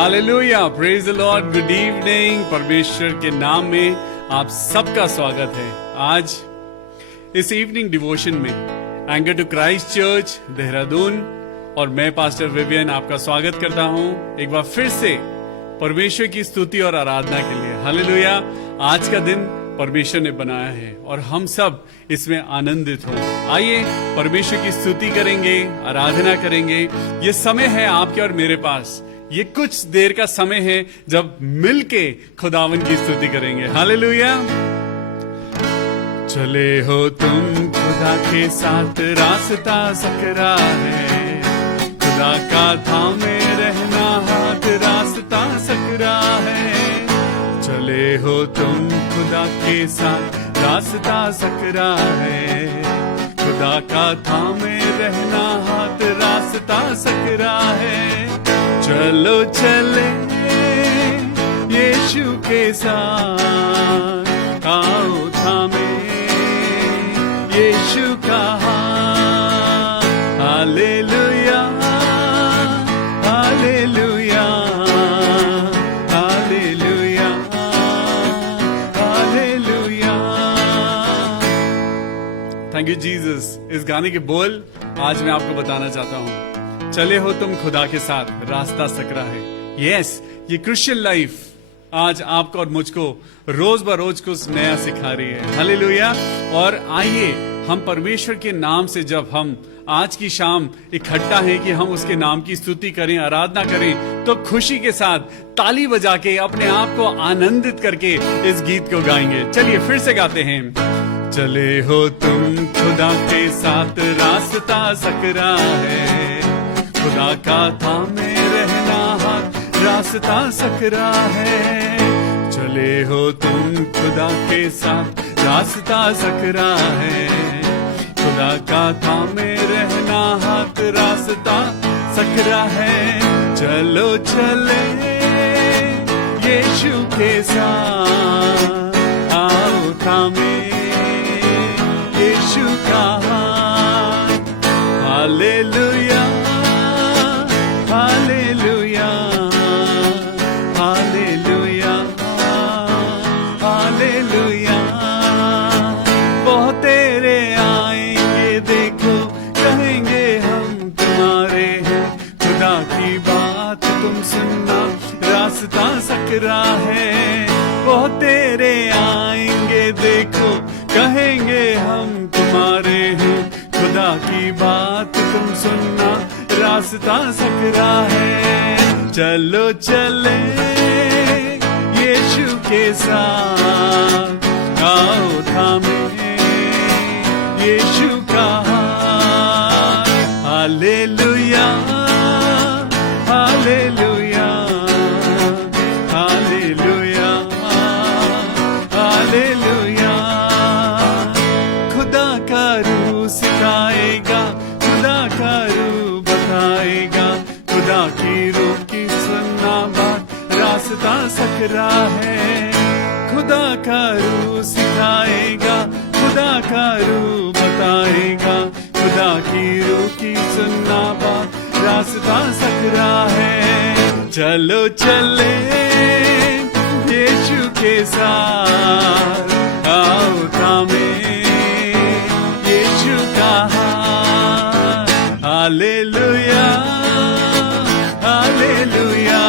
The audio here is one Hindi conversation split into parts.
Hallelujah, praise the Lord, good evening. परमेश्वर के नाम में आप सबका स्वागत है। आज इस इवनिंग डिवोशन में anchor to Christ church Dehradun और मैं पास्टर विवियन आपका स्वागत करता हूं एक बार फिर से परमेश्वर की स्तुति और आराधना के लिए। हालेलुया, आज का दिन परमेश्वर ने बनाया है और हम सब इसमें आनंदित हो। आइए परमेश्वर की स्तुति करेंगे, आराधना करेंगे। ये समय है आपके और मेरे पास, ये कुछ देर का समय है जब मिलके खुदावन की स्तुति करेंगे। हालेलुया। चले हो तुम खुदा के साथ, रास्ता सकरा है, खुदा का थामे रहना हाथ, रास्ता सकरा है। चले हो तुम खुदा के साथ, रास्ता सकरा है, खुदा का थामे रहना हाथ, रास्ता सकरा है। चलो चले यीशु के साथ, आओ थामे यीशु का हाथ। Hallelujah, hallelujah, hallelujah, hallelujah. Thank you Jesus. इस गाने के बोल आज मैं आपको बताना चाहता हूं। चले हो तुम खुदा के साथ, रास्ता सकरा है। यस, ये क्रिश्चियन लाइफ आज आपको और मुझको रोज बरोज कुछ नया सिखा रही है। हालेलुया। और आइए हम परमेश्वर के नाम से जब हम आज की शाम इकट्ठा हैं कि हम उसके नाम की स्तुति करें, आराधना करें, तो खुशी के साथ ताली बजा के अपने आप को आनंदित करके इस गीत को गाएंगे। चलिए फिर से गाते हैं। चले हो तुम खुदा के साथ, रास्ता सकरा है, खुदा का थामे रहना हाथ, रास्ता सकरा है। चले हो तुम खुदा के साथ, रास्ता सकरा है, खुदा का थामे रहना हाथ, रास्ता सकरा है। चलो चले यीशु के साथ, आओ थामे यीशु का हाथ। Hallelujah, hallelujah, hallelujah, hallelujah. बहुत तेरे आएंगे देखो, कहेंगे हम तुम्हारे हैं, खुदा की बात तुम सुनना, रास्ता सकरा है। बहुत तेरे आएंगे देखो, कहेंगे हम तुम्हारे हैं, खुदा की बात तुम सुनना, रास्ता सकरा है। चलो चले यीशु के साथ, आओ थामे यीशु का हाथ। Hallelujah, hallelujah, hallelujah, hallelujah. खुदा का रूह सिखाएगा, खुदा का रूह बताएगा, खुदा की रूह की सुनना बात, रास्ता सकरा है। खुदा का रूह सिखाएगा, खुदा का रूह बताएगा, खुदा की रूह की सुनना बात, रास्ता सकरा है। चलो चले यीशु के साथ, आओ थामे यीशु का हाथ। Hallelujah, hallelujah,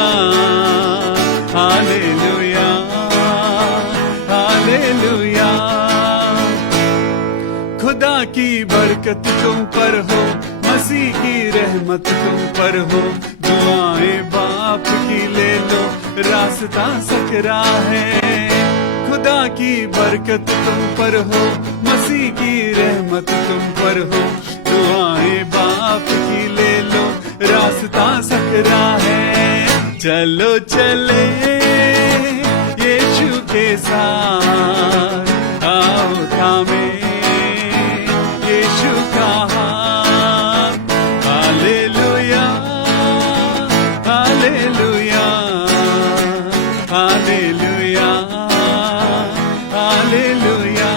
hallelujah, hallelujah. खुदा की बरकत तुम पर हो, मसीह की रहमत तुम पर हो, दुआएं बाप की ले लो, रास्ता सकरा है। खुदा की बरकत तुम पर हो, मसीह की रहमत तुम पर हो, दुआएं बाप की ले लो, रास्ता सकरा है। चलो चले यीशु के साथ, आओ थामे यीशु का हाथ। Hallelujah, hallelujah, hallelujah, hallelujah,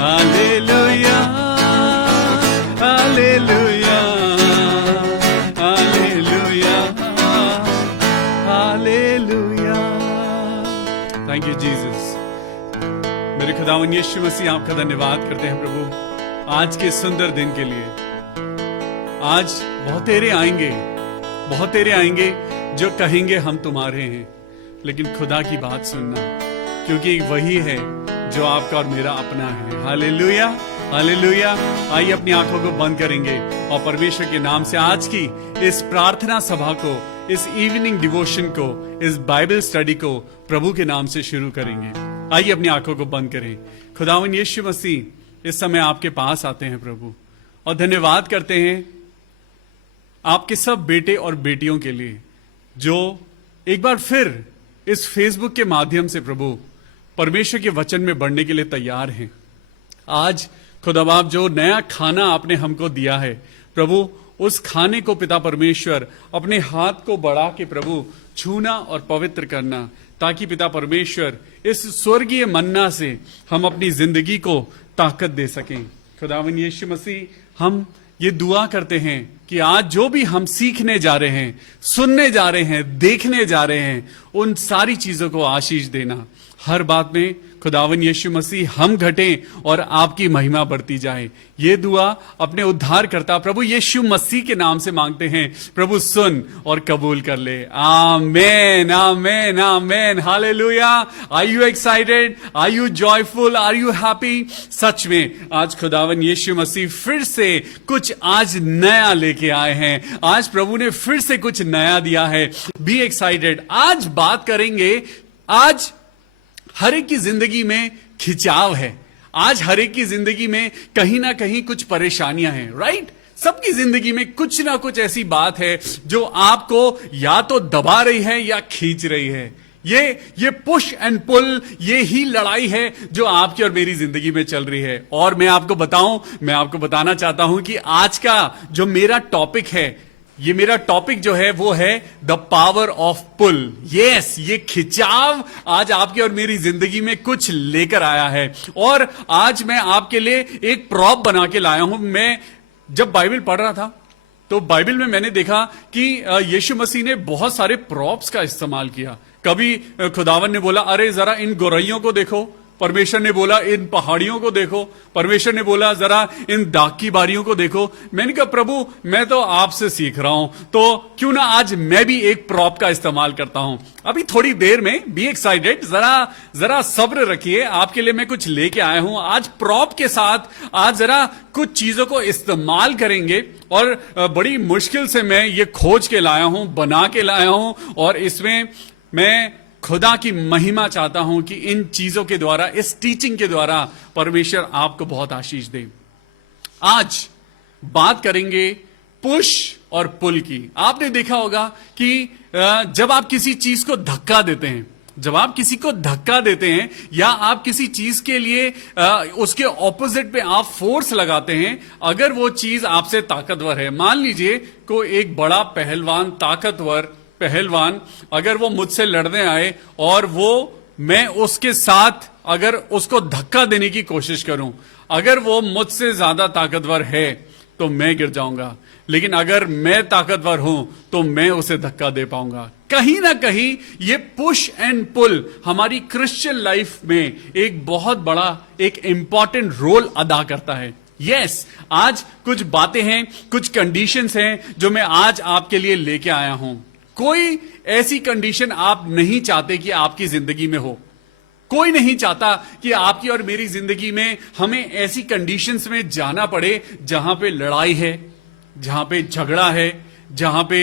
hallelujah, hallelujah, hallelujah, खुदावन यीशु मसीह आपका धन्यवाद करते हैं प्रभु आज के सुंदर दिन के लिए। आज बहुत तेरे आएंगे जो कहेंगे हम तुम्हारे हैं, लेकिन खुदा की बात सुनना, क्योंकि वही है जो आपका और मेरा अपना है। Hallelujah, hallelujah. आइए अपनी आंखों को बंद करेंगे और परमेश्वर के नाम से आज की इस प्रार्थना सभा को, इस इवनिंग डिवोशन को, इस बाइबल स्टडी को प्रभु के नाम से शुरू करेंगे। आइए अपनी आंखों को बंद करें। खुदावन यीशु मसीह इस समय आपके पास आते हैं प्रभु, और धन्यवाद करते हैं आपके सब बेटे और बेटियों के लिए जो एक बार फिर इस फेसबुक के माध्यम से प्रभु परमेश्वर के वचन में बढ़ने के लिए तैयार हैं। आज खुदा बाप जो नया खाना आपने हमको दिया है प्रभु, उस खाने को पिता परमेश्वर अपने हाथ को बढ़ा के प्रभु छूना और पवित्र करना, ताकि पिता परमेश्वर इस स्वर्गीय मन्ना से हम अपनी जिंदगी को ताकत दे सकें। खुदावन यीशु मसीह, हम ये दुआ करते हैं कि आज जो भी हम सीखने जा रहे हैं, सुनने जा रहे हैं, देखने जा रहे हैं, उन सारी चीजों को आशीष देना। हर बात में खुदावन यीशु मसीह हम घटें और आपकी महिमा बढ़ती जाए। ये दुआ अपने उद्धार करता प्रभु यीशु मसीह के नाम से मांगते हैं। प्रभु सुन और कबूल कर ले। Amen, amen, amen. Hallelujah. Are you excited? Are you joyful? Are you happy? सच में आज खुदावन यीशु मसीह फिर से कुछ आज नया लेके आए हैं। आज प्रभु ने फिर से कुछ नया दिया है। Be excited. आज बात करेंगे, आज हर एक की जिंदगी में खिंचाव है। आज हर एक की जिंदगी में कहीं ना कहीं कुछ परेशानियां हैं, राइट? सबकी जिंदगी में कुछ ना कुछ ऐसी बात है जो आपको या तो दबा रही है या खींच रही है। ये पुश एंड पुल, ये ही लड़ाई है जो आपकी और मेरी जिंदगी में चल रही है। और मैं आपको बताना चाहता हूं कि आज का जो मेरा टॉपिक है, ये मेरा टॉपिक जो है वो है the power of pull. Yes, ये खिंचाव आज आपकी और मेरी जिंदगी में कुछ लेकर आया है। और आज मैं आपके लिए एक प्रॉप बना के लाया हूं। मैं जब बाइबल पढ़ रहा था तो बाइबल में मैंने देखा कि यीशु मसीह ने बहुत सारे प्रॉप्स का इस्तेमाल किया। कभी खुदावन ने बोला, अरे जरा इन गौरैयों को देखो। परमेश्वर ने बोला, इन पहाड़ियों को देखो। परमेश्वर ने बोला, जरा इन दाग की बारियों को देखो। मैंने कहा, प्रभु मैं तो आपसे सीख रहा हूं, तो क्यों ना आज मैं भी एक प्रॉप का इस्तेमाल करता हूं। अभी थोड़ी देर में, बी एक्साइटेड, जरा सब्र रखिए। आपके लिए मैं कुछ लेके आया हूं। आज प्रॉप के साथ आज जरा कुछ चीजों को इस्तेमाल करेंगे, और बड़ी मुश्किल से मैं ये खोज के लाया हूं, बना के लाया हूं, और इसमें मैं खुदा की महिमा चाहता हूं कि इन चीजों के द्वारा, इस टीचिंग के द्वारा परमेश्वर आपको बहुत आशीष दे। आज बात करेंगे पुश और पुल की। आपने देखा होगा कि जब आप किसी चीज को धक्का देते हैं, या आप किसी चीज के लिए उसके ऑपोजिट पे आप फोर्स लगाते हैं, अगर वो चीज आपसे ताकतवर है, मान लीजिए कोई एक बड़ा पहलवान, ताकतवर पहलवान, अगर वो मुझसे लड़ने आए और मैं उसके साथ अगर उसको धक्का देने की कोशिश करूं, अगर वो मुझसे ज्यादा ताकतवर है तो मैं गिर जाऊंगा, लेकिन अगर मैं ताकतवर हूं तो मैं उसे धक्का दे पाऊंगा। कहीं ना कहीं ये पुश एंड पुल हमारी क्रिश्चियन लाइफ में एक बहुत बड़ा, एक इंपॉर्टेंट रोल अदा करता है। यस, आज कुछ बातें हैं, कुछ कंडीशंस हैं जो मैं आज आपके लिए लेके आया हूं। कोई ऐसी कंडीशन आप नहीं चाहते कि आपकी जिंदगी में हो। कोई नहीं चाहता कि आपकी और मेरी जिंदगी में हमें ऐसी कंडीशंस में जाना पड़े जहां पे लड़ाई है, जहां पे झगड़ा है, जहां पे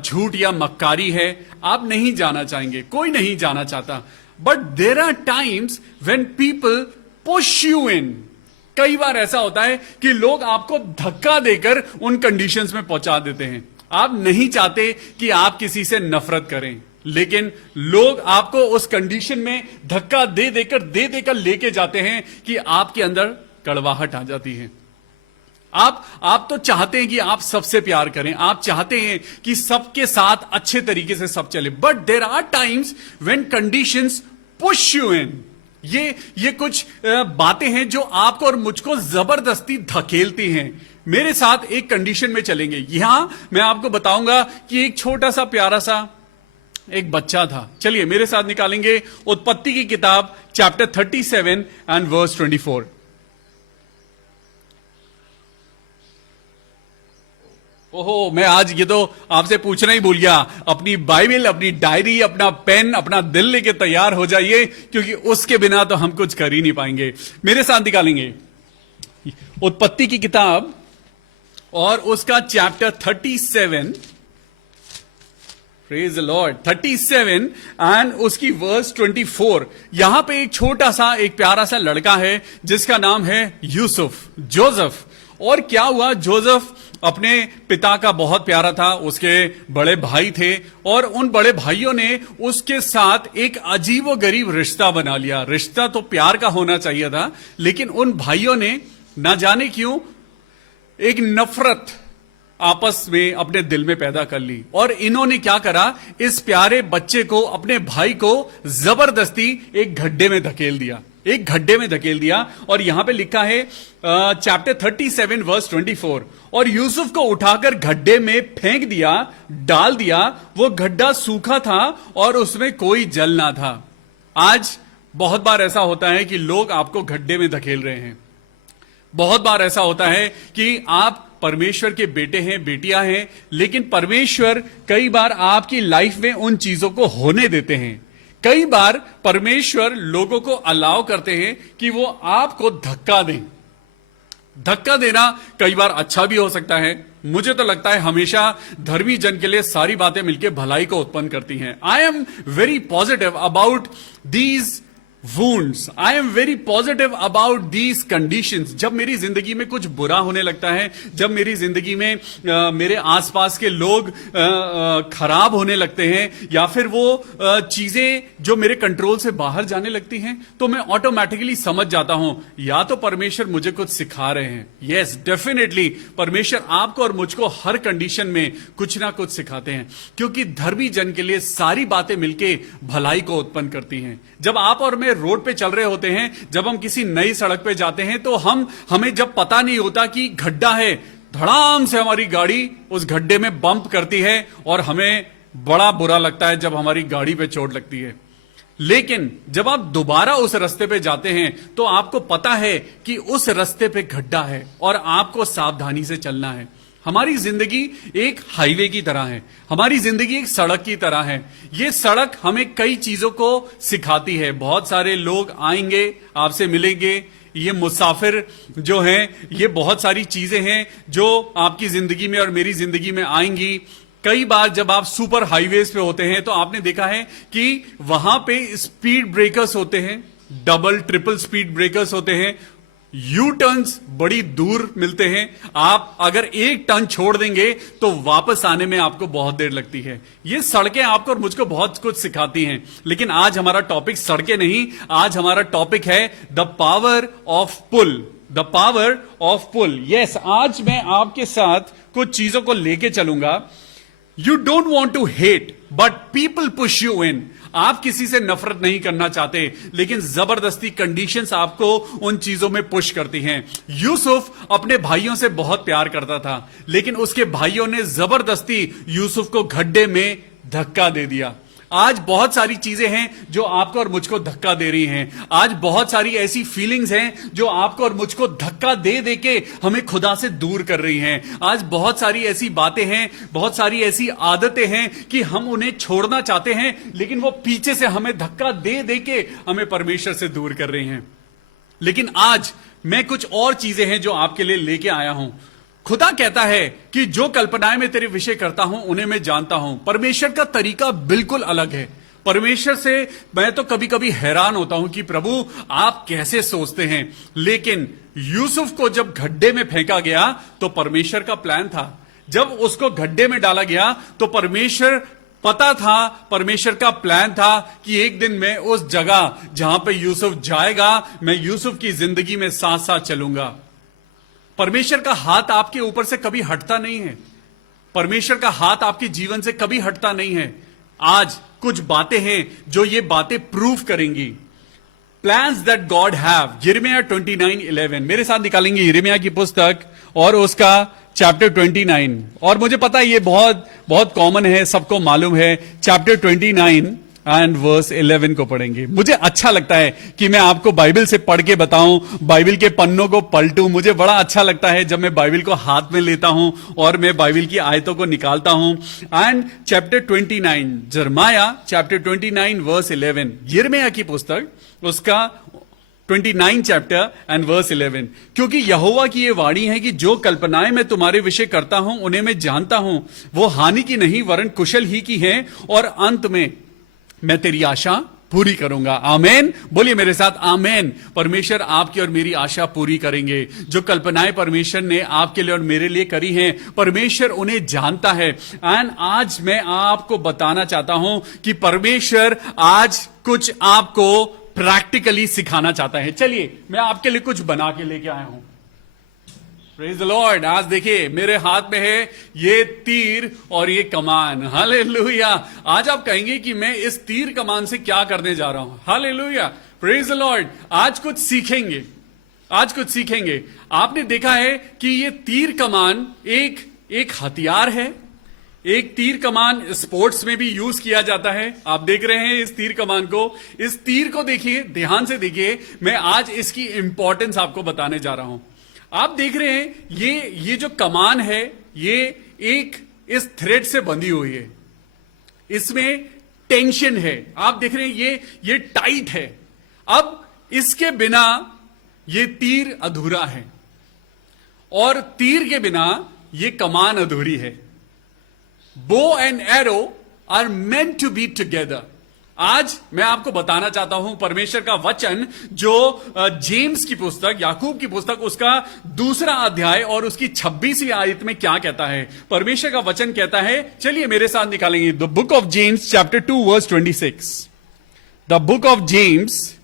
झूठ या मक्कारी है। आप नहीं जाना चाहेंगे, कोई नहीं जाना चाहता। But there are times when people push you in. कई बार ऐसा होता है कि लोग आपको धक्का देकर उन कंडीशंस में पहुंचा देते हैं। आप नहीं चाहते कि आप किसी से नफरत करें, लेकिन लोग आपको उस कंडीशन में धक्का दे देकर लेके जाते हैं कि आपके अंदर कड़वाहट आ जाती है। आप तो चाहते हैं कि आप सबसे प्यार करें, आप चाहते हैं कि सबके साथ अच्छे तरीके से सब चले, but there are times when conditions push you in. ये कुछ बातें हैं जो आपको और मुझको जबरदस्ती धकेलती हैं। मेरे साथ एक कंडीशन में चलेंगे। यहां मैं आपको बताऊंगा कि एक छोटा सा प्यारा सा एक बच्चा था। चलिए मेरे साथ निकालेंगे उत्पत्ति की किताब chapter 37 and verse 24. ओहो, मैं आज ये तो आपसे पूछना ही भूल गया। अपनी बाइबल, अपनी डायरी, अपना पेन, अपना दिल लेके तैयार हो जाइए, क्योंकि उसके बिना तो हम कुछ कर ही नहीं पाएंगे। मेरे साथ निकालेंगे उत्पत्ति की किताब और उसका chapter 37, praise the Lord, 37 and उसकी वर्स 24। यहां पे एक छोटा सा, एक प्यारा सा लड़का है जिसका नाम है यूसुफ, जोसेफ। और क्या हुआ, जोसेफ अपने पिता का बहुत प्यारा था, उसके बड़े भाई थे और उन बड़े भाइयों ने उसके साथ एक अजीबो गरीब रिश्ता बना लिया। रिश्ता तो प्यार का होना चाहिए था, लेकिन उन भाइयों ने ना जाने क्यों एक नफरत आपस में अपने दिल में पैदा कर ली। और इन्होंने क्या करा, इस प्यारे बच्चे को, अपने भाई को जबरदस्ती एक गड्ढे में धकेल दिया, एक गड्ढे में धकेल दिया। और यहां पे लिखा है चैप्टर 37 वर्स 24, और यूसुफ को उठाकर गड्ढे में फेंक दिया, डाल दिया। वो गड्ढा सूखा था और उसमें कोई जल ना था। आज बहुत बार ऐसा होता है कि लोग आपको गड्ढे में धकेल रहे हैं। बहुत बार ऐसा होता है कि आप परमेश्वर के बेटे हैं, बेटियां हैं, लेकिन परमेश्वर कई बार आपकी लाइफ में उन चीजों को होने देते हैं। कई बार परमेश्वर लोगों को अलाउ करते हैं कि वो आपको धक्का दें। धक्का देना कई बार अच्छा भी हो सकता है। मुझे तो लगता है हमेशा धर्मी जन के लिए सारी बातें मिलकर भलाई को उत्पन्न करती हैं। I am very positive about these wounds. I am very positive about these conditions. जब मेरी जिंदगी में कुछ बुरा होने लगता है, जब मेरी जिंदगी में मेरे आसपास के लोग खराब होने लगते हैं, या फिर वो चीजें जो मेरे कंट्रोल से बाहर जाने लगती हैं, तो मैं ऑटोमेटिकली समझ जाता हूं या तो परमेश्वर मुझे कुछ सिखा रहे हैं। यस, डेफिनेटली परमेश्वर आपको और मुझको हर कंडीशन में कुछ ना कुछ सिखाते हैं, क्योंकि धर्मी जन के लिए सारी बातें मिलके भलाई को उत्पन्न करती हैं। जब आप और मैं रोड पे चल रहे होते हैं, जब हम किसी नई सड़क पे जाते हैं, तो हमें जब पता नहीं होता कि गड्ढा है, धड़ाम से हमारी गाड़ी उस गड्ढे में बम्प करती है और हमें बड़ा बुरा लगता है जब हमारी गाड़ी पे चोट लगती है। लेकिन जब आप दोबारा उस रास्ते पे जाते हैं तो आपको पता है कि उस रास्ते पे गड्ढा है और आपको सावधानी से चलना है। हमारी जिंदगी एक हाईवे की तरह है, हमारी जिंदगी एक सड़क की तरह है। ये सड़क हमें कई चीजों को सिखाती है। बहुत सारे लोग आएंगे, आपसे मिलेंगे, ये मुसाफिर जो हैं, ये बहुत सारी चीजें हैं जो आपकी जिंदगी में और मेरी जिंदगी में आएंगी। कई बार जब आप सुपर हाईवेज पे होते हैं तो आपने देखा है कि वहां पे स्पीड ब्रेकर्स होते हैं, डबल ट्रिपल स्पीड ब्रेकर्स होते हैं, यू टर्न्स बड़ी दूर मिलते हैं। आप अगर एक टर्न छोड़ देंगे तो वापस आने में आपको बहुत देर लगती है। ये सड़कें आपको और मुझको बहुत कुछ सिखाती हैं। लेकिन आज हमारा टॉपिक सड़कें नहीं, आज हमारा टॉपिक है the power of pull. The power of pull. Yes, आज मैं आपके साथ कुछ चीजों को लेके चलूंगा। You don't want to hate but people push you in. आप किसी से नफरत नहीं करना चाहते, लेकिन जबरदस्ती कंडीशंस आपको उन चीजों में पुश करती हैं। यूसुफ अपने भाइयों से बहुत प्यार करता था, लेकिन उसके भाइयों ने जबरदस्ती यूसुफ को गड्ढे में धक्का दे दिया। आज बहुत सारी चीजें हैं जो आपको और मुझको धक्का दे रही हैं। आज बहुत सारी ऐसी फीलिंग्स हैं जो आपको और मुझको धक्का दे दे के हमें खुदा से दूर कर रही हैं। आज बहुत सारी ऐसी बातें हैं, बहुत सारी ऐसी आदतें हैं कि हम उन्हें छोड़ना चाहते हैं, लेकिन वो पीछे से हमें धक्का दे दे के हमें परमेश्वर से दूर कर रही हैं। लेकिन आज मैं कुछ और चीजें हैं जो आपके लिए लेके आया हूं। खुदा कहता है कि जो कल्पनाएं मैं तेरे विषय करता हूं उन्हें मैं जानता हूं। परमेश्वर का तरीका बिल्कुल अलग है। परमेश्वर से मैं तो कभी कभी हैरान होता हूं कि प्रभु आप कैसे सोचते हैं। लेकिन यूसुफ को जब गड्ढे में फेंका गया तो परमेश्वर का प्लान था। जब उसको गड्ढे में डाला गया तो परमेश्वर पता था, परमेश्वर का प्लान था कि एक दिन मैं उस जगह जहां पे यूसुफ जाएगा, मैं यूसुफ की जिंदगी में साथ साथ चलूंगा। परमेश्वर का हाथ आपके ऊपर से कभी हटता नहीं है। परमेश्वर का हाथ आपके जीवन से कभी हटता नहीं है। आज कुछ बातें हैं जो ये बातें प्रूव करेंगी। प्लान्स दैट गॉड हैव, यिर्मयाह 29:11। मेरे साथ निकालेंगे यिर्मयाह की पुस्तक और उसका चैप्टर 29। और मुझे पता है ये बहुत बहुत कॉमन है, सबको मालूम है। चैप्टर 29 एंड वर्स 11 को पढ़ेंगे। मुझे अच्छा लगता है कि मैं आपको बाइबल से पढ़ के बताऊं, बाइबल के पन्नों को पलटूं। मुझे बड़ा अच्छा लगता है जब मैं बाइबल को हाथ में लेता हूं और मैं बाइबल की आयतों को निकालता हूं। एंड चैप्टर 29, जरमाया चैप्टर 29 वर्स 11, यिर्मयाह की पुस्तक, उसका 29 चैप्टर एंड वर्स 11। क्योंकि यहोवा की ये वाणी है कि जो कल्पनाएं मैं तुम्हारे विषय करता हूं उन्हें मैं जानता हूं, वो हानि की नहीं वरन कुशल ही की है, और अंत में मैं तेरी आशा पूरी करूंगा। आमेन, बोलिए मेरे साथ आमेन। परमेश्वर आपकी और मेरी आशा पूरी करेंगे। जो कल्पनाएं परमेश्वर ने आपके लिए और मेरे लिए करी हैं, परमेश्वर उन्हें जानता है। एंड आज मैं आपको बताना चाहता हूं कि परमेश्वर आज कुछ आपको प्रैक्टिकली सिखाना चाहता है। चलिए मैं आपके लिए कुछ बना के लेके आया हूं। Praise the Lord. आज देखिए मेरे हाथ में है ये तीर और ये कमान। हालेलुया। आज आप कहेंगे कि मैं इस तीर कमान से क्या करने जा रहा हूं। Hallelujah, praise the Lord. आज कुछ सीखेंगे, आज कुछ सीखेंगे। आपने देखा है कि ये तीर कमान एक हथियार है। एक तीर कमान स्पोर्ट्स में भी यूज किया जाता है। आप देख रहे हैं इस तीर कमान को। इस तीर को देखिए, ध्यान से देखिए। मैं आज इसकी इंपॉर्टेंस आपको बताने जा रहा हूं। आप देख रहे हैं ये जो कमान है, ये एक इस थ्रेड से बंधी हुई है। इसमें टेंशन है। आप देख रहे हैं ये टाइट है। अब इसके बिना ये तीर अधूरा है, और तीर के बिना ये कमान अधूरी है। Bow and arrow are meant to be together. आज मैं आपको बताना चाहता हूं परमेश्वर का वचन, जो जेम्स की पुस्तक, याकूब की पुस्तक, उसका 2 अध्याय और उसकी 26वीं आयत में क्या कहता है। परमेश्वर का वचन कहता है, चलिए मेरे साथ निकालेंगे। The book of James chapter 2 verse 26। The book of James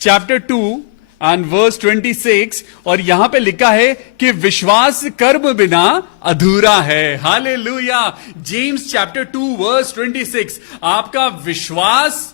chapter 2 and verse 26, और यहां पे लिखा है कि विश्वास कर्म बिना अधूरा है। हालेलुया। James chapter 2 verse 26। आपका विश्वास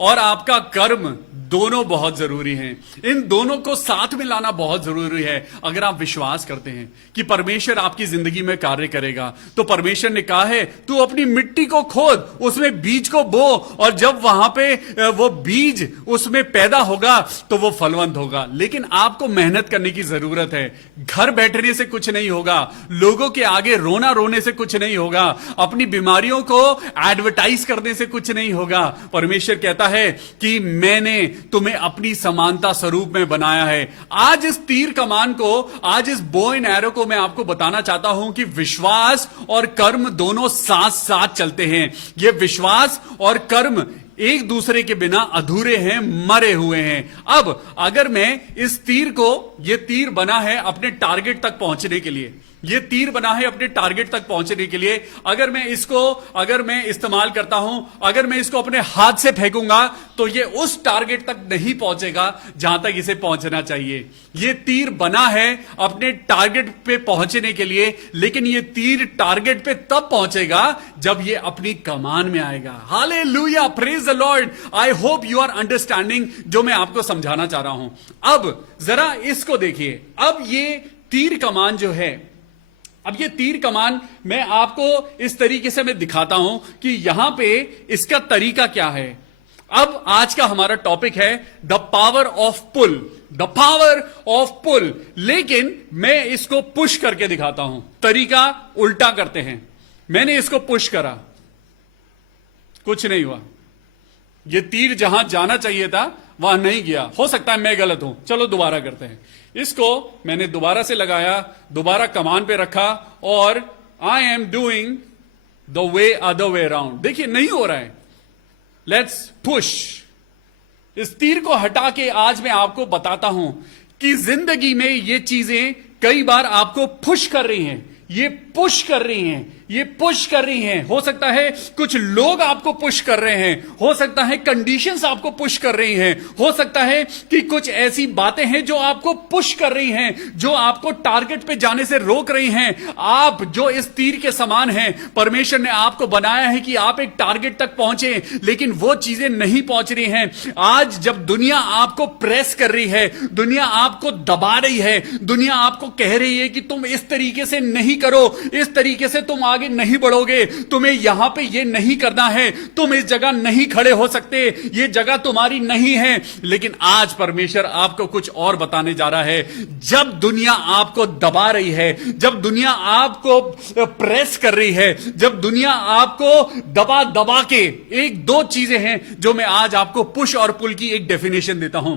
और आपका कर्म दोनों बहुत जरूरी हैं। इन दोनों को साथ में लाना बहुत जरूरी है। अगर आप विश्वास करते हैं कि परमेश्वर आपकी जिंदगी में कार्य करेगा, तो परमेश्वर ने कहा है तू अपनी मिट्टी को खोद, उसमें बीज को बो, और जब वहां पे वो बीज उसमें पैदा होगा तो वो फलवंत होगा। लेकिन आपको मेहनत करने की जरूरत है। घर बैठने से कुछ नहीं होगा, लोगों के आगे रोने से कुछ नहीं होगा, अपनी बीमारियों को एडवर्टाइज करने से कुछ नहीं होगा। परमेश्वर कहता है कि मैंने तुम्हें अपनी समानता स्वरूप में बनाया है। आज इस तीर कमान को, आज इस बो एंड एरो को मैं आपको बताना चाहता हूं कि विश्वास और कर्म दोनों साथ साथ चलते हैं। ये विश्वास और कर्म एक दूसरे के बिना अधूरे हैं, मरे हुए हैं। अब अगर मैं इस तीर को, ये तीर बना है अपने टारगेट तक पहुंचने के लिए, ये तीर बना है अपने टारगेट तक पहुंचने के लिए, अगर मैं इस्तेमाल करता हूं, अगर मैं इसको अपने हाथ से फेंकूंगा तो ये उस टारगेट तक नहीं पहुंचेगा जहां तक इसे पहुंचना चाहिए। ये तीर बना है अपने टारगेट पे पहुंचने के लिए, लेकिन ये तीर टारगेट पे तब पहुंचेगा जब ये अपनी कमान में आएगा। Hallelujah, praise the lord. I hope you are understanding जो मैं आपको समझाना चाह रहा हूं। अब जरा इसको देखिए। अब ये तीर कमान जो है, अब ये तीर कमान मैं आपको इस तरीके से मैं दिखाता हूं कि यहां पे इसका तरीका क्या है। अब आज का हमारा टॉपिक है the power of pull, the power of pull. लेकिन मैं इसको पुश करके दिखाता हूं। तरीका उल्टा करते हैं। मैंने इसको पुश करा, कुछ नहीं हुआ। ये तीर जहां जाना चाहिए था वहां नहीं गया। हो सकता है मैं गलत हूं, चलो दोबारा करते हैं। इसको मैंने दोबारा से लगाया, दोबारा कमान पे रखा, और I am doing the way other way around. देखिए नहीं हो रहा है। Let's push. इस तीर को हटा के आज मैं आपको बताता हूं कि जिंदगी में ये चीजें कई बार आपको पुश कर रही हैं, ये पुश कर रही हैं, ये पुश कर रही हैं। हो सकता है कुछ लोग आपको पुश कर रहे हैं, हो सकता है कंडीशंस आपको पुश कर रही हैं, हो सकता है कि कुछ ऐसी बातें हैं जो आपको पुश कर रही हैं, जो आपको टारगेट पे जाने से रोक रही हैं। आप जो इस तीर के समान हैं, परमेश्वर ने आपको बनाया है कि आप एक टारगेट तक पहुंचे, लेकिन वो चीजें नहीं पहुंच रही हैं। आज जब दुनिया आपको प्रेस कर रही है, दुनिया आपको दबा रही है, दुनिया आपको कह रही है कि तुम इस तरीके से नहीं करो, इस तरीके से तुम आगे नहीं बढ़ोगे, तुम्हें यहां पे ये नहीं करना है, तुम इस जगह नहीं खड़े हो सकते, ये जगह तुम्हारी नहीं है। लेकिन आज परमेश्वर आपको कुछ और बताने जा रहा है। जब दुनिया आपको दबा रही है, जब दुनिया आपको प्रेस कर रही है, जब दुनिया आपको दबा दबा के, एक दो चीजें हैं जो मैं आज आपको पुश और पुल की एक डेफिनेशन देता हूं।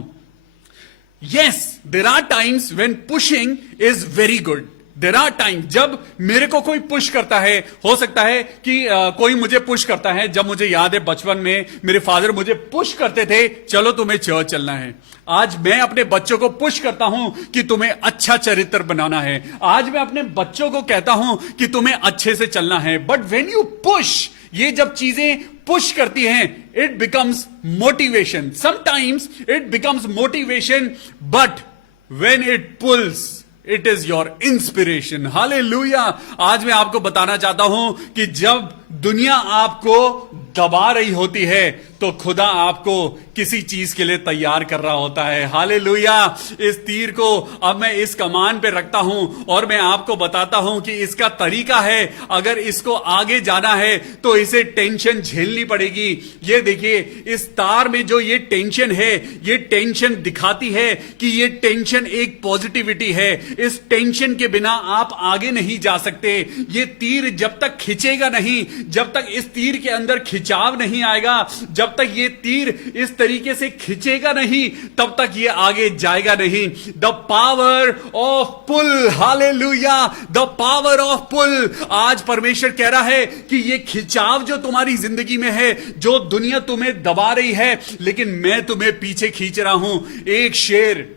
Yes, there are times when pushing is very good. There are time जब मेरे को कोई पुश करता है, हो सकता है कि कोई मुझे पुश करता है। जब मुझे याद है बचपन में मेरे फादर मुझे पुश करते थे, चलो तुम्हें चर्च चलना है। आज मैं अपने बच्चों को पुश करता हूं कि तुम्हें अच्छा चरित्र बनाना है। आज मैं अपने बच्चों को कहता हूं कि तुम्हें अच्छे से चलना है। बट वेन यू पुश, ये जब चीजें पुश करती हैं, it becomes motivation. Sometimes it becomes motivation, but when it pools, it is your inspiration. Hallelujah. आज मैं आपको बताना चाहता हूं कि जब दुनिया आपको दबा रही होती है तो खुदा आपको किसी चीज के लिए तैयार कर रहा होता है। हालेलुया। इस तीर को अब मैं इस कमान पे रखता हूं और मैं आपको बताता हूं कि इसका तरीका है। अगर इसको आगे जाना है तो इसे टेंशन झेलनी पड़ेगी। ये देखिए, इस तार में जो ये टेंशन है, ये टेंशन दिखाती है कि ये टेंशन एक पॉजिटिविटी है। इस टेंशन के बिना आप आगे नहीं जा सकते। ये तीर जब तक खिंचेगा नहीं, जब तक इस तीर के अंदर खिंचाव नहीं आएगा, जब तक ये तीर इस तरीके से खिंचेगा नहीं, तब तक ये आगे जाएगा नहीं। The power of pull, hallelujah, the power of pull. आज परमेश्वर कह रहा है कि ये खिंचाव जो तुम्हारी जिंदगी में है, जो दुनिया तुम्हें दबा रही है, लेकिन मैं तुम्हें पीछे खींच रहा हूं। एक शेर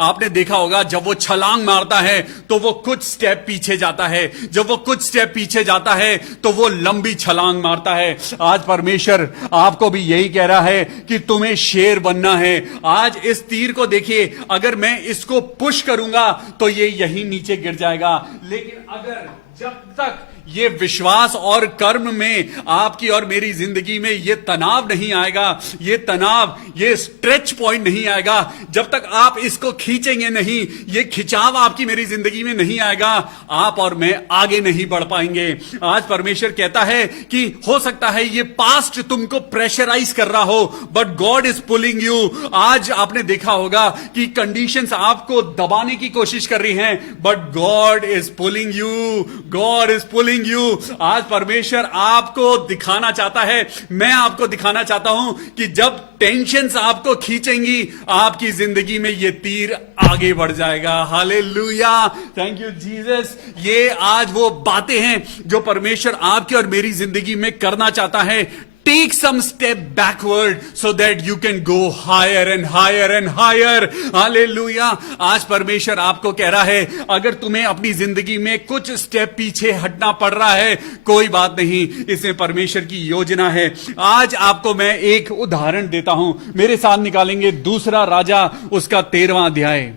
आपने देखा होगा, जब वो छलांग मारता है तो वो कुछ स्टेप पीछे जाता है, जब वो कुछ स्टेप पीछे जाता है तो वो लंबी छलांग मारता है। आज परमेश्वर आपको भी यही कह रहा है कि तुम्हें शेर बनना है। आज इस तीर को देखिए, अगर मैं इसको पुश करूंगा तो ये यहीं नीचे गिर जाएगा, लेकिन अगर जब तक ये विश्वास और कर्म में आपकी और मेरी जिंदगी में ये तनाव नहीं आएगा, ये तनाव, ये स्ट्रेच पॉइंट नहीं आएगा, जब तक आप इसको खींचेंगे नहीं, ये खिंचाव आपकी मेरी जिंदगी में नहीं आएगा, आप और मैं आगे नहीं बढ़ पाएंगे। आज परमेश्वर कहता है कि हो सकता है ये पास्ट तुमको प्रेशराइज कर रहा हो, but God is pulling you. आज आपने देखा होगा कि कंडीशंस आपको दबाने की कोशिश कर रही हैं, but God is pulling you, God is pulling you. आज परमेश्वर आपको दिखाना चाहता है, मैं आपको दिखाना चाहता हूं कि जब टेंशन्स आपको खींचेंगी, आपकी जिंदगी में ये तीर आगे बढ़ जाएगा। Hallelujah, thank you Jesus. ये आज वो बातें हैं जो परमेश्वर आपकी और मेरी जिंदगी में करना चाहता है। Take some step backward so that you can go higher and higher and higher. Hallelujah. आज परमेश्वर आपको कह रहा है, अगर तुम्हें अपनी जिंदगी में कुछ स्टेप पीछे हटना पड़ रहा है, कोई बात नहीं, इसमें परमेश्वर की योजना है। आज आपको मैं एक उदाहरण देता हूं। मेरे साथ निकालेंगे दूसरा राजा, उसका 13वां अध्याय।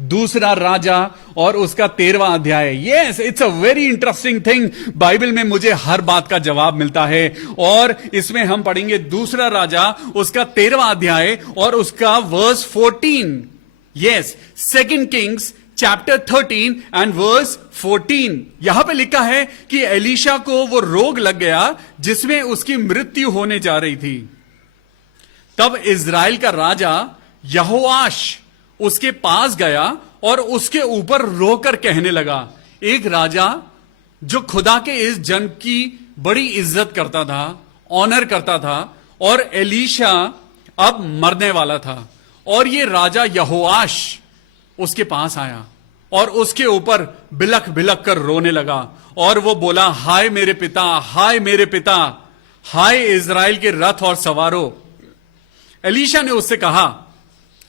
दूसरा राजा और उसका 13वां अध्याय। Yes, it's a very interesting thing. Bible में मुझे हर बात का जवाब मिलता है, और इसमें हम पढ़ेंगे दूसरा राजा उसका 13वां अध्याय और उसका verse 14। Yes, second Kings chapter 13 and verse 14। यहां पे लिखा है कि एलीशा को वो रोग लग गया जिसमें उसकी मृत्यु होने जा रही थी। तब इजराइल का राजा यहोआश उसके पास गया और उसके ऊपर रोकर कहने लगा। एक राजा जो खुदा के इस जन की बड़ी इज्जत करता था, ऑनर करता था, और एलीशा अब मरने वाला था, और ये राजा यहोआश उसके पास आया और उसके ऊपर बिलख बिलख कर रोने लगा, और वो बोला, हाय मेरे पिता, हाय मेरे पिता, हाय इजराइल के रथ और सवारों। एलीशा ने उससे कहा,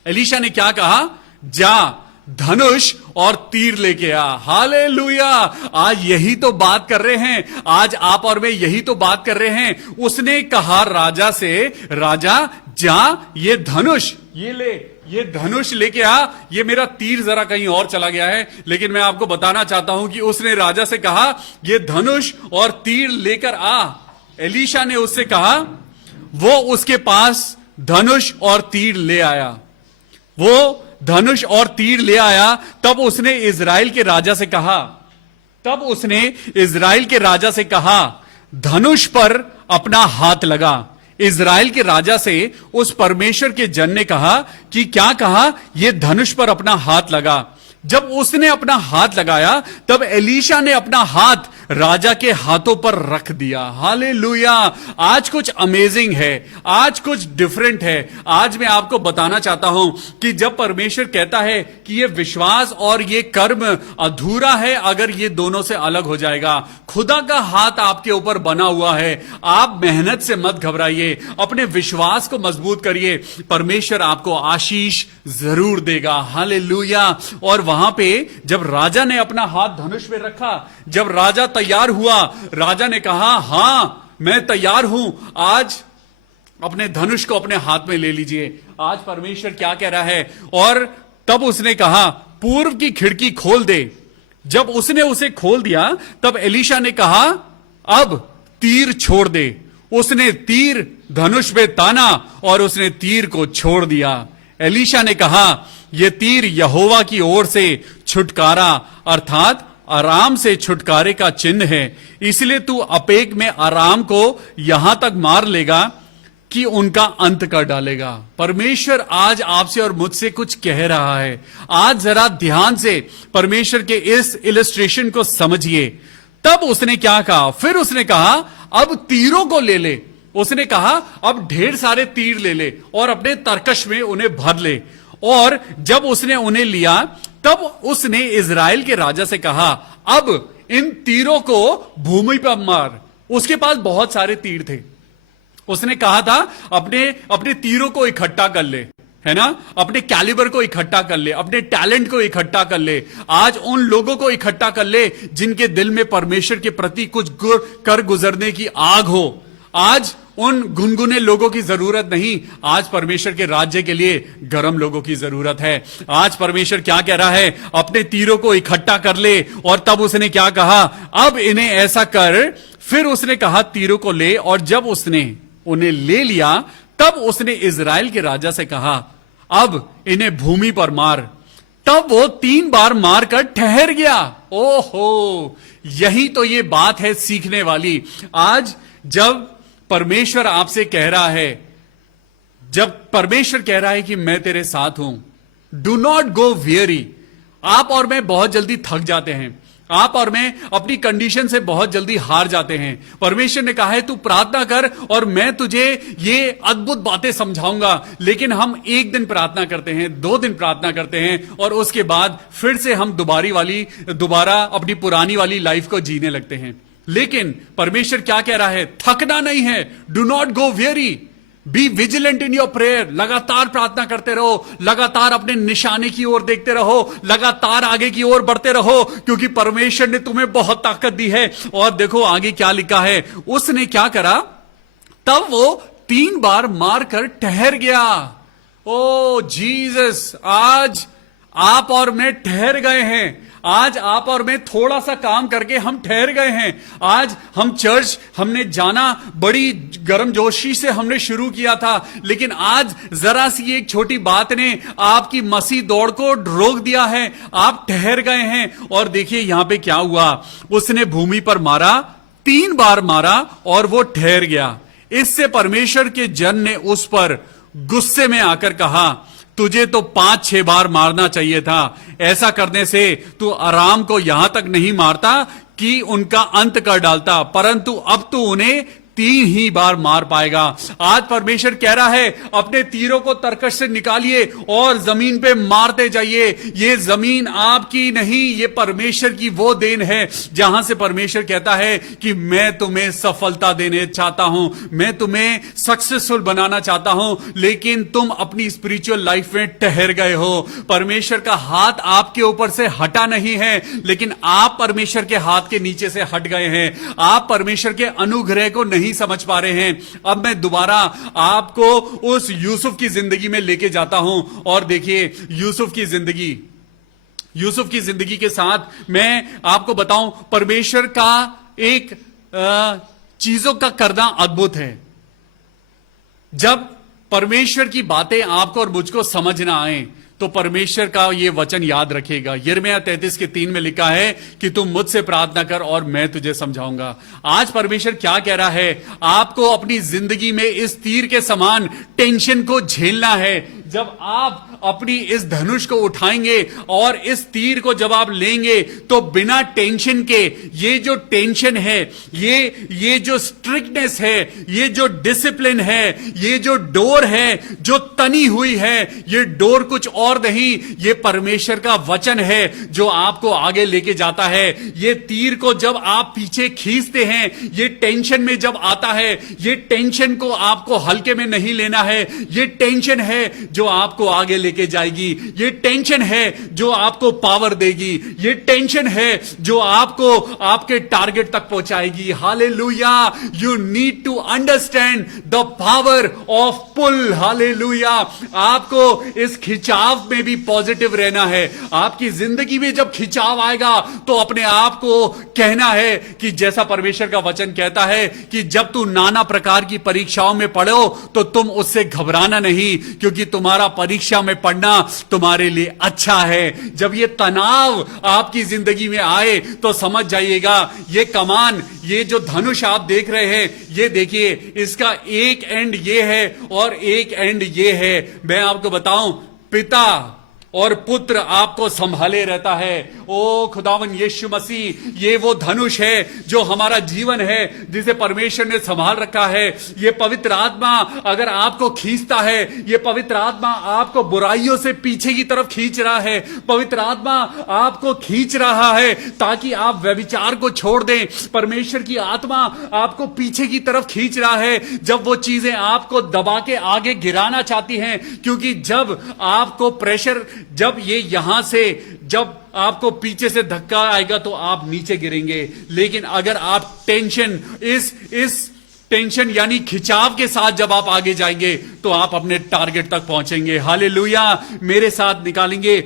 एलीशा ने क्या कहा? जा धनुष और तीर लेके आ। हालेलुया। आज यही तो बात कर रहे हैं, आज आप और मैं यही तो बात कर रहे हैं। उसने कहा राजा से, राजा जा ये धनुष ये ले, ये धनुष लेके आ। ये मेरा तीर जरा कहीं और चला गया है, लेकिन मैं आपको बताना चाहता हूं कि उसने राजा से कहा ये धनुष और तीर लेकर आ। एलीशा ने उससे कहा, वो उसके पास धनुष और तीर ले आया। वो धनुष और तीर ले आया। तब उसने इजराइल के राजा से कहा, तब उसने इज़राइल के राजा से कहा, धनुष पर अपना हाथ लगा। इज़राइल के राजा से उस परमेश्वर के जन ने कहा कि क्या कहा? ये धनुष पर अपना हाथ लगा। जब उसने अपना हाथ लगाया तब एलीशा ने अपना हाथ राजा के हाथों पर रख दिया। हालेलुया! आज कुछ अमेजिंग है, आज कुछ डिफरेंट है। आज मैं आपको बताना चाहता हूं कि जब परमेश्वर कहता है कि ये विश्वास और ये कर्म अधूरा है अगर ये दोनों से अलग हो जाएगा। खुदा का हाथ आपके ऊपर बना हुआ है। आप मेहनत से मत घबराइए, अपने विश्वास को मजबूत करिए, परमेश्वर आपको आशीष जरूर देगा। हालेलुया! और वहां पे जब राजा ने अपना हाथ धनुष पे रखा, जब राजा तैयार हुआ, राजा ने कहा, हां मैं तैयार हूं, आज अपने धनुष को अपने हाथ में ले लीजिए। आज परमेश्वर क्या कह रहा है? और तब उसने कहा, पूर्व की खिड़की खोल दे। जब उसने उसे खोल दिया तब एलीशा ने कहा, अब तीर छोड़ दे। उसने तीर धनुष पे ताना और उसने तीर को छोड़ दिया। एलीशा ने कहा, यह तीर यहोवा की ओर से छुटकारा अर्थात आराम से छुटकारे का चिन्ह है, इसलिए तू अपेक में आराम को यहां तक मार लेगा कि उनका अंत कर डालेगा। परमेश्वर आज आपसे और मुझसे कुछ कह रहा है। आज जरा ध्यान से परमेश्वर के इस इलस्ट्रेशन को समझिए। तब उसने क्या कहा? फिर उसने कहा, अब तीरों को ले ले। उसने कहा, अब ढेर सारे तीर ले ले और अपने तरकश में उन्हें भर ले। और जब उसने उन्हें लिया तब उसने इज़राइल के राजा से कहा, अब इन तीरों को भूमि पर मार। उसके पास बहुत सारे तीर थे। उसने कहा था, अपने तीरों को इकट्ठा कर ले, है ना, अपने कैलिबर को इकट्ठा कर ले, अपने टैलेंट को इकट्ठा कर ले। आज उन लोगों को इकट्ठा कर ले जिनके दिल में परमेश्वर के प्रति कुछ कर गुजरने की आग हो। आज उन गुनगुने लोगों की जरूरत नहीं, आज परमेश्वर के राज्य के लिए गर्म लोगों की जरूरत है। आज परमेश्वर क्या कह रहा है? अपने तीरों को इकट्ठा कर ले। और तब उसने क्या कहा? अब इन्हें ऐसा कर। फिर उसने कहा, तीरों को ले। और जब उसने उन्हें ले लिया तब उसने इज़राइल के राजा से कहा, अब इन्हें भूमि पर मार। तब वो 3 बार मारकर ठहर गया। ओहो, यही तो ये बात है सीखने वाली। आज जब परमेश्वर आपसे कह रहा है, जब परमेश्वर कह रहा है कि मैं तेरे साथ हूं, डू नॉट गो वियरी। आप और मैं बहुत जल्दी थक जाते हैं, आप और मैं अपनी कंडीशन से बहुत जल्दी हार जाते हैं। परमेश्वर ने कहा है, तू प्रार्थना कर और मैं तुझे ये अद्भुत बातें समझाऊंगा। लेकिन हम 1 दिन प्रार्थना करते हैं, 2 दिन प्रार्थना करते हैं और उसके बाद फिर से हम दोबारा अपनी पुरानी वाली लाइफ को जीने लगते हैं। लेकिन परमेश्वर क्या कह रहा है? थकना नहीं है। Do not go very, be vigilant in your prayer. लगातार प्रार्थना करते रहो, लगातार अपने निशाने की ओर देखते रहो, लगातार आगे की ओर बढ़ते रहो, क्योंकि परमेश्वर ने तुम्हें बहुत ताकत दी है। और देखो आगे क्या लिखा है। उसने क्या करा? तब वो 3 बार मारकर ठहर गया। ओ जीसस, आज आप और मैं ठहर गए हैं। आज आप और मैं थोड़ा सा काम करके हम ठहर गए हैं। आज हम चर्च हमने जाना बड़ी गर्मजोशी से हमने शुरू किया था, लेकिन आज जरा सी एक छोटी बात ने आपकी मसीह दौड़ को रोक दिया है। आप ठहर गए हैं। और देखिए यहां पे क्या हुआ। उसने भूमि पर मारा, 3 बार मारा और वो ठहर गया। इससे परमेश्वर के जन ने उस पर गुस्से में आकर कहा, तुझे तो 5-6 बार मारना चाहिए था। ऐसा करने से तू आराम को यहां तक नहीं मारता कि उनका अंत कर डालता, परंतु अब तू उन्हें 3 ही बार मार पाएगा। आज परमेश्वर कह रहा है, अपने तीरों को तरकश से निकालिए और जमीन पे मारते जाइए। ये जमीन आपकी नहीं, ये परमेश्वर की वो देन है जहां से परमेश्वर कहता है कि मैं तुम्हें सफलता देने चाहता हूं, मैं तुम्हें सक्सेसफुल बनाना चाहता हूं, लेकिन तुम अपनी स्पिरिचुअल लाइफ में ठहर गए हो। परमेश्वर का हाथ आपके ऊपर से हटा नहीं है, लेकिन आप परमेश्वर के हाथ के नीचे से हट गए हैं। आप परमेश्वर के अनुग्रह को नहीं समझ पा रहे हैं। अब मैं दोबारा आपको उस यूसुफ की जिंदगी में लेके जाता हूं। और देखिए यूसुफ की जिंदगी के साथ मैं आपको बताऊं, परमेश्वर का एक चीजों का करना अद्भुत है। जब परमेश्वर की बातें आपको और मुझको समझ ना आए तो परमेश्वर का ये वचन याद रखेगा। यिर्मयाह 33:3 में लिखा है कि तुम मुझसे प्रार्थना कर और मैं तुझे समझाऊंगा। आज परमेश्वर क्या कह रहा है? आपको अपनी जिंदगी में इस तीर के समान टेंशन को झेलना है। जब आप अपनी इस धनुष को उठाएंगे और इस तीर को जब आप लेंगे तो बिना टेंशन के, ये जो टेंशन है, ये जो स्ट्रिक्टनेस है, ये जो डिसिप्लिन है, ये जो डोर है जो तनी हुई है, ये डोर कुछ और नहीं, ये परमेश्वर का वचन है जो आपको आगे लेके जाता है। ये तीर को जब आप पीछे खींचते हैं, ये टेंशन में जब आता है, ये टेंशन को आपको हल्के में नहीं लेना है। ये टेंशन है जो आपको आगे लेके जाएगी। ये टेंशन है जो आपको पावर देगी। ये टेंशन है जो आपको आपके टारगेट तक पहुंचाएगी। Hallelujah. You need to understand the power of pull. Hallelujah. आपको इस खिंचाव में भी पॉजिटिव रहना है। आपकी जिंदगी में जब खिंचाव आएगा तो अपने आप को कहना है कि जैसा परमेश्वर का वचन कहता है कि जब तू नाना प्रकार की परीक्षाओं में पढ़ो तो तुम उससे घबराना नहीं, क्योंकि तुम्हारा परीक्षा में पढ़ना तुम्हारे लिए अच्छा है। जब ये तनाव आपकी जिंदगी में आए तो समझ जाइएगा, ये कमान, ये जो धनुष आप देख रहे हैं, ये देखिए, इसका एक एंड ये है और एक एंड ये है। मैं आपको बताऊं, पिता और पुत्र आपको संभाले रहता है। ओ खुदावन यीशु मसीह, ये वो धनुष है जो हमारा जीवन है, जिसे परमेश्वर ने संभाल रखा है। ये पवित्र आत्मा अगर आपको खींचता है, ये पवित्र आत्मा आपको बुराइयों से पीछे की तरफ खींच रहा है। पवित्र आत्मा आपको खींच रहा है ताकि आप व्यभिचार को छोड़ दें। परमेश्वर की आत्मा आपको पीछे की तरफ खींच रहा है, जब वो चीजें आपको दबा के आगे गिराना चाहती हैं। क्योंकि जब आपको प्रेशर, जब ये यहां से, जब आपको पीछे से धक्का आएगा तो आप नीचे गिरेंगे। लेकिन अगर आप टेंशन, इस टेंशन यानी खिंचाव के साथ जब आप आगे जाएंगे तो आप अपने टारगेट तक पहुंचेंगे। हालेलुया। मेरे साथ निकालेंगे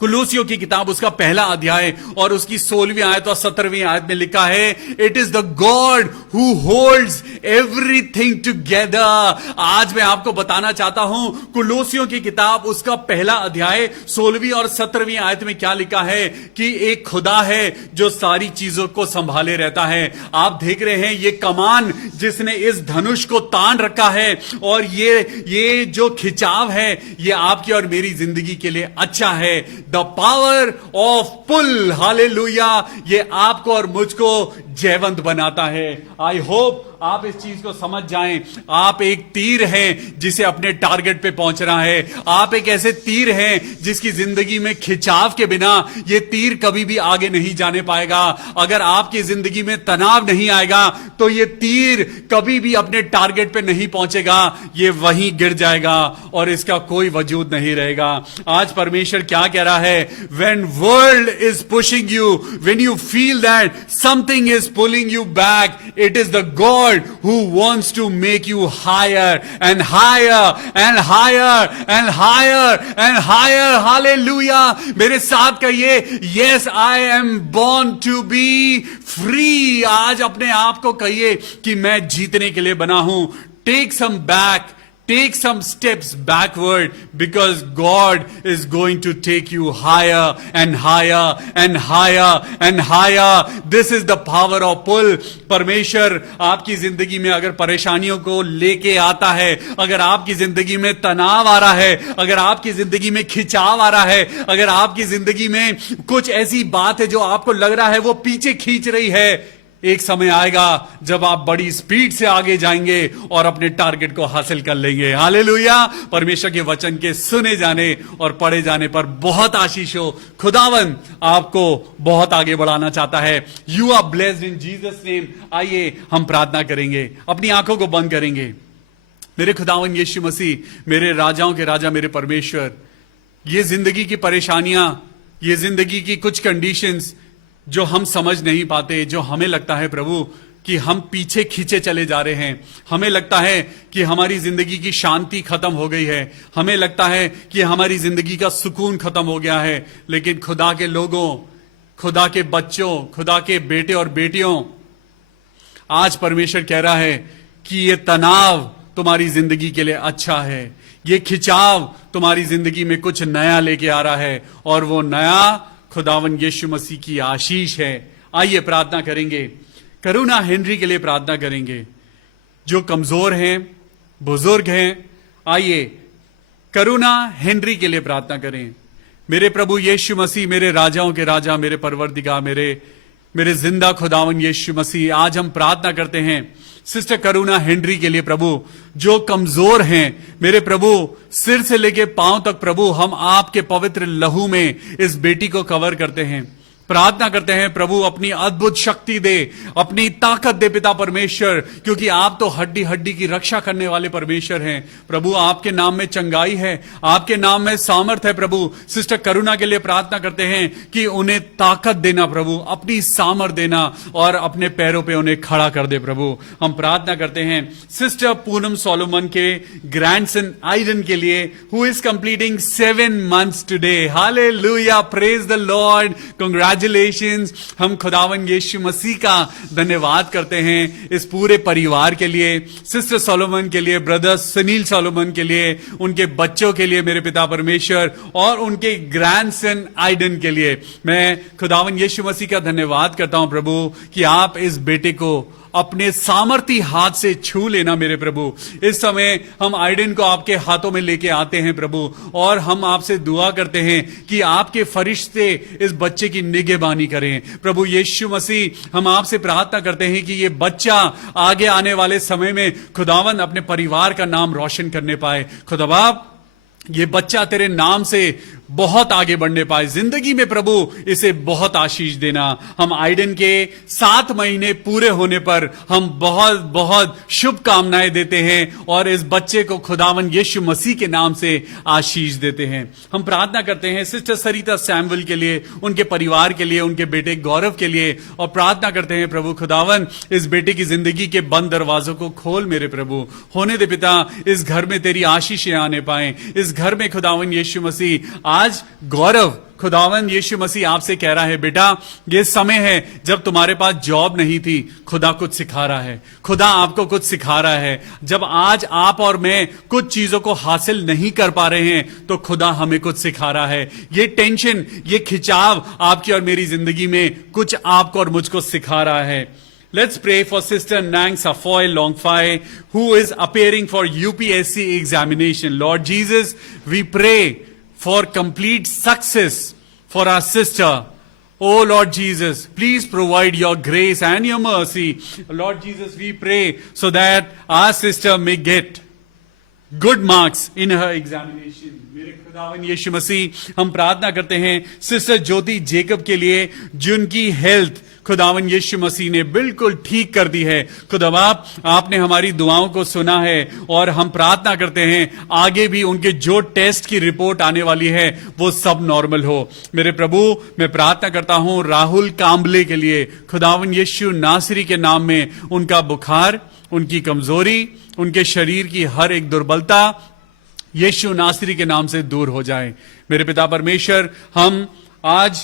कुलूसियों की किताब, उसका पहला अध्याय और उसकी 16वीं आयत और 17वीं आयत में लिखा है, it is the God who holds everything together. आज मैं आपको बताना चाहता हूं, कुलूसियों की किताब उसका पहला अध्याय 16वीं और 17वीं आयत में क्या लिखा है कि एक खुदा है जो सारी चीजों को संभाले रहता है। आप देख रहे हैं ये कमान जिसने इस धनुष को तान रखा है, और ये जो खिंचाव है ये आपकी और मेरी जिंदगी के लिए अच्छा है। The power of pull. Hallelujah. ये आपको और मुझको जयवंत बनाता है। आई होप आप इस चीज को समझ जाएं। आप एक तीर हैं जिसे अपने टारगेट पे पहुंचना है। आप एक ऐसे तीर हैं जिसकी जिंदगी में खिंचाव के बिना ये तीर कभी भी आगे नहीं जाने पाएगा। अगर आपकी जिंदगी में तनाव नहीं आएगा तो ये तीर कभी भी अपने टारगेट पे नहीं पहुंचेगा, ये वहीं गिर जाएगा और इसका कोई वजूद नहीं रहेगा। आज परमेश्वर क्या कह रहा है? When world is pushing you, when you feel that something is pulling you back, it is the God who wants to make you higher and higher and higher and higher and higher. Hallelujah. मेरे साथ कहिए, yes I am born to be free. आज अपने आप को कहिए कि मैं जीतने के लिए बना हूं। Take some back. Take some steps backward, because God is going to take you higher and higher and higher and higher. This is the power of pull. परमेश्वर आपकी जिंदगी में अगर परेशानियों को लेके आता है, अगर आपकी जिंदगी में तनाव आ रहा है, अगर आपकी जिंदगी में खिंचाव आ रहा है, अगर आपकी जिंदगी में कुछ ऐसी बात है जो आपको लग रहा है वो पीछे खींच रही है, एक समय आएगा जब आप बड़ी स्पीड से आगे जाएंगे और अपने टारगेट को हासिल कर लेंगे। हालेलुया। परमेश्वर के वचन के सुने जाने और पढ़े जाने पर बहुत आशीष हो। खुदावन आपको बहुत आगे बढ़ाना चाहता है। You are blessed in Jesus name. आइए हम प्रार्थना करेंगे, अपनी आंखों को बंद करेंगे। मेरे खुदावन यीशु मसीह, मेरे राजाओं के राजा, मेरे परमेश्वर, ये जिंदगी की परेशानियां, ये जिंदगी की कुछ कंडीशंस जो हम समझ नहीं पाते, जो हमें लगता है प्रभु कि हम पीछे खींचे चले जा रहे हैं, हमें लगता है कि हमारी जिंदगी की शांति खत्म हो गई है, हमें लगता है कि हमारी जिंदगी का सुकून खत्म हो गया है। लेकिन खुदा के लोगों, खुदा के बच्चों, खुदा के बेटे और बेटियों, आज परमेश्वर कह रहा है कि ये तनाव तुम्हारी जिंदगी के लिए अच्छा है, ये खिंचाव तुम्हारी जिंदगी में कुछ नया लेके आ रहा है, और वो नया खुदावन यीशु मसीह की आशीष है। आइए प्रार्थना करेंगे, करुणा हेनरी के लिए प्रार्थना करेंगे, जो कमजोर हैं, बुजुर्ग हैं। आइए करुणा हेनरी के लिए प्रार्थना करें। मेरे प्रभु यीशु मसीह, मेरे राजाओं के राजा, मेरे परवरदिगार, मेरे जिंदा खुदावन यीशु मसीह, आज हम प्रार्थना करते हैं सिस्टर करुणा हेनरी के लिए प्रभु, जो कमजोर हैं। मेरे प्रभु सिर से लेके पांव तक प्रभु, हम आपके पवित्र लहू में इस बेटी को कवर करते हैं। प्रार्थना करते हैं प्रभु, अपनी अद्भुत शक्ति दे, अपनी ताकत दे पिता परमेश्वर, क्योंकि आप तो हड्डी हड्डी की रक्षा करने वाले परमेश्वर हैं। प्रभु आपके नाम में चंगाई है, आपके नाम में सामर्थ है। प्रभु सिस्टर करुणा के लिए प्रार्थना करते हैं कि उन्हें ताकत देना प्रभु, अपनी सामर्थ देना, और अपने पैरों पे उन्हें खड़ा कर दे प्रभु। हम प्रार्थना करते हैं सिस्टर पूनम सोलोमन के ग्रैंडसन आइडन के लिए, who is completing 7 months today. Hallelujah, praise the Lord, congratulations. हम खुदावन यीशु मसीह का धन्यवाद करते हैं इस पूरे परिवार के लिए, सिस्टर सोलोमन के लिए, ब्रदर सुनील सोलोमन के लिए, उनके बच्चों के लिए मेरे पिता परमेश्वर, और उनके ग्रैंडसन आइडन के लिए। मैं खुदावन यीशु मसीह का धन्यवाद करता हूं प्रभु कि आप इस बेटे को अपने सामर्थी हाथ से छू लेना मेरे प्रभु। इस समय हम आइडन को आपके हाथों में लेके आते हैं प्रभु, और हम आपसे दुआ करते हैं कि आपके फरिश्ते इस बच्चे की निगहबानी करें प्रभु यीशु मसीह। हम आपसे प्रार्थना करते हैं कि ये बच्चा आगे आने वाले समय में खुदावन अपने परिवार का नाम रोशन करने पाए। खुदाबाप, ये बच्चा तेरे नाम से बहुत आगे बढ़ने पाए जिंदगी में प्रभु, इसे बहुत आशीष देना। हम आइडन के 7 महीने पूरे होने पर हम बहुत बहुत शुभकामनाएं देते हैं, और इस बच्चे को खुदावन यीशु मसीह के नाम से आशीष देते हैं। हम प्रार्थना करते हैं सिस्टर सरिता सैमुअल के लिए, उनके परिवार के लिए, उनके बेटे गौरव के लिए, और प्रार्थना करते हैं प्रभु खुदावन इस बेटे की जिंदगी के बंद दरवाजों को खोल मेरे प्रभु। होने दे पिता, इस घर में तेरी आशीषें आने पाए। इस घर में खुदावन यीशु मसीह, आज गौरव खुदावन यीशु मसीह आपसे कह रहा है, बेटा ये समय है जब तुम्हारे पास जॉब नहीं थी, खुदा कुछ सिखा रहा है, खुदा आपको कुछ सिखा रहा है। जब आज आप और मैं कुछ चीजों को हासिल नहीं कर पा रहे हैं, तो खुदा हमें कुछ सिखा रहा है। ये टेंशन, ये खिंचाव आपकी और मेरी जिंदगी में कुछ आपको और मुझको सिखा रहा है। Let's pray for Sister Nang Safoy Longfai, who is appearing for UPSC examination. Lord Jesus, we pray for complete success for our sister. Oh Lord Jesus, please provide your grace and your mercy. Lord Jesus, we pray so that our sister may get good marks in her examination. मेरे खुदावन यीशु मसीह, हम प्रार्थना करते हैं सिस्टर ज्योति जेकब के लिए, जिनकी हेल्थ खुदावन यीशु मसीह ने बिल्कुल ठीक कर दी है। खुदाबाप, आपने हमारी दुआओं को सुना है, और हम प्रार्थना करते हैं आगे भी उनके जो टेस्ट की रिपोर्ट आने वाली है वो सब नॉर्मल हो। मेरे प्रभु, मैं प्रार्थना करता हूं राहुल कांबले के लिए, खुदावन यीशु नासरी के नाम में उनका बुखार, उनकी कमजोरी, उनके शरीर की हर एक दुर्बलता यीशु नासरी के नाम से दूर हो जाए। मेरे पिता परमेश्वर, हम आज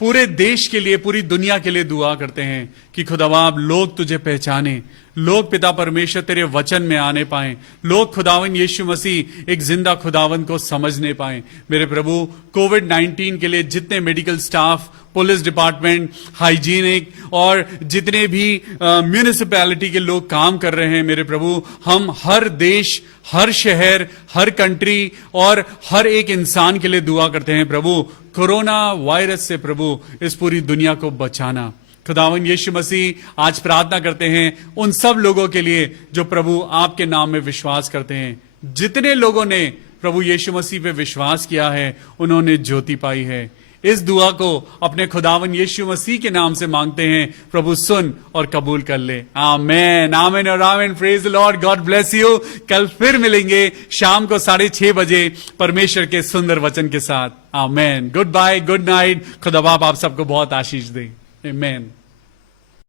पूरे देश के लिए, पूरी दुनिया के लिए दुआ करते हैं कि खुदावंद लोग तुझे पहचाने, लोग पिता परमेश्वर तेरे वचन में आने पाएं, लोग खुदावन यीशु मसीह एक जिंदा खुदावन को समझने पाएं। मेरे प्रभु, कोविड-19 के लिए जितने medical staff, police department, hygienic और जितने भी म्यूनिसिपैलिटी के लोग काम कर रहे हैं, मेरे प्रभु, हम हर देश, हर शहर, हर कंट्री और हर एक इंसान के लिए दुआ करते हैं प्रभु, कोरोना वायरस से प्रभु इस पूरी दुनिया को बचाना। खुदावन यीशु मसीह, आज प्रार्थना करते हैं उन सब लोगों के लिए जो प्रभु आपके नाम में विश्वास करते हैं। जितने लोगों ने प्रभु यीशु मसीह पे विश्वास किया है, उन्होंने ज्योति पाई है। इस दुआ को अपने खुदावन यीशु मसीह के नाम से मांगते हैं, प्रभु सुन और कबूल कर ले। आमेन, आमेन और amen. Praise the lord, God bless you. कल फिर मिलेंगे शाम को 6:30 बजे परमेश्वर के सुंदर वचन के साथ। Amen. Goodbye, good night. खुदा बाप आप सबको बहुत आशीष दे। आमेन।